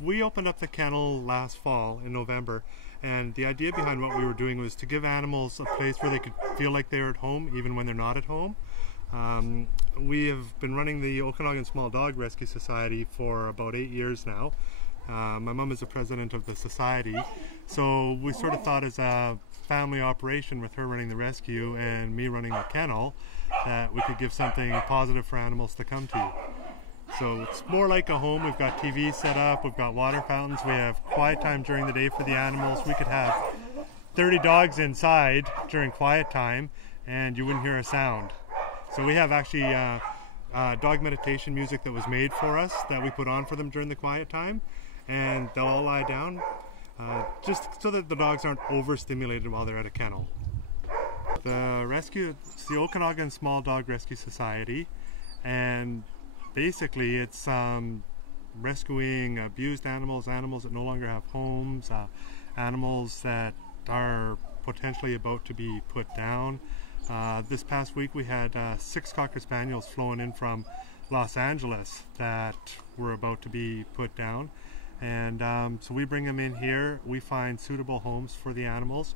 We opened up the kennel last fall in November, and the idea behind what we were doing was to give animals a place where they could feel like they're at home even when they're not at home. We have been running the Okanagan Small Dog Rescue Society for about 8 years now. My mom is the president of the society, so we sort of thought as a family operation with her running the rescue and me running the kennel that we could give something positive for animals to come to. So it's more like a home. We've got TV set up, we've got water fountains, we have quiet time during the day for the animals. We could have 30 dogs inside during quiet time and you wouldn't hear a sound. So we have actually dog meditation music that was made for us that we put on for them during the quiet time, and they'll all lie down just so that the dogs aren't overstimulated while they're at a kennel. The rescue, it's the Okanagan Small Dog Rescue Society, and basically it's rescuing abused animals, animals that no longer have homes, animals that are potentially about to be put down. This past week we had 6 Cocker Spaniels flown in from Los Angeles that were about to be put down, and so we bring them in here. We find suitable homes for the animals.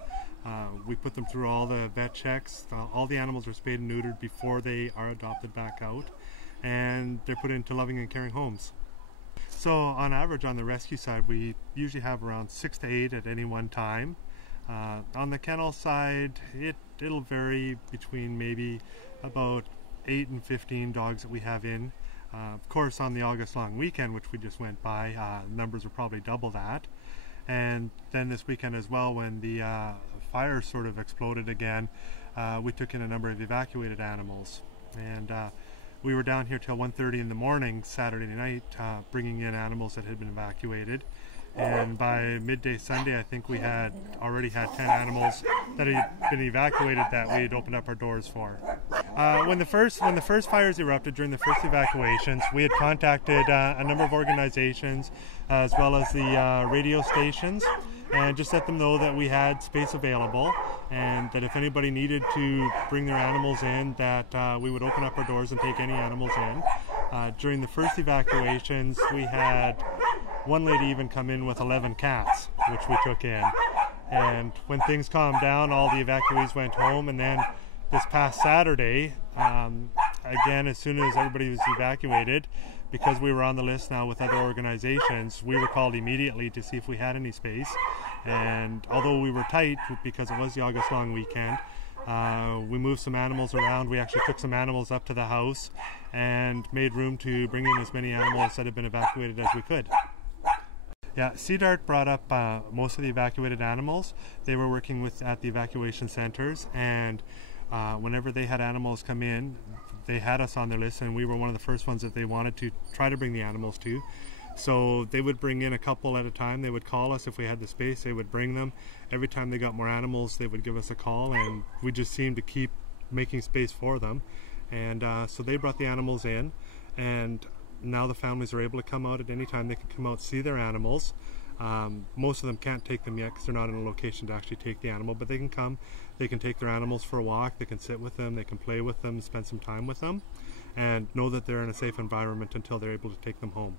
We put them through all the vet checks. All the animals are spayed and neutered before they are adopted back out, and they're put into loving and caring homes. So on average on the rescue side we usually have around 6 to 8 at any one time. On the kennel side it'll vary between maybe about 8 and 15 dogs that we have in. Of course on the August long weekend, which we just went by, numbers are probably double that. And then this weekend as well, when the fire sort of exploded again, we took in a number of evacuated animals, and we were down here till 1:30 in the morning Saturday night bringing in animals that had been evacuated. And by midday Sunday I think we had already had 10 animals that had been evacuated that we had opened up our doors for. When the first fires erupted during the first evacuations, we had contacted a number of organizations as well as the radio stations, and just let them know that we had space available and that if anybody needed to bring their animals in, that we would open up our doors and take any animals in. During the first evacuations we had one lady even come in with 11 cats, which we took in. And when things calmed down, all the evacuees went home, and then this past Saturday, again, as soon as everybody was evacuated, because we were on the list now with other organizations, we were called immediately to see if we had any space. And although we were tight because it was the August long weekend, we moved some animals around. We actually took some animals up to the house and made room to bring in as many animals that had been evacuated as we could. Yeah, CDART brought up most of the evacuated animals. They were working at the evacuation centers, and whenever they had animals come in, they had us on their list, and we were one of the first ones that they wanted to try to bring the animals to. So they would bring in a couple at a time. They would call us if we had the space. They would bring them. Every time they got more animals, they would give us a call, and we just seemed to keep making space for them. And so they brought the animals in, and now the families are able to come out at any time. They can come out, see their animals. Most of them can't take them yet because they're not in a location to actually take the animal, but they can come, they can take their animals for a walk, they can sit with them, they can play with them, spend some time with them, and know that they're in a safe environment until they're able to take them home.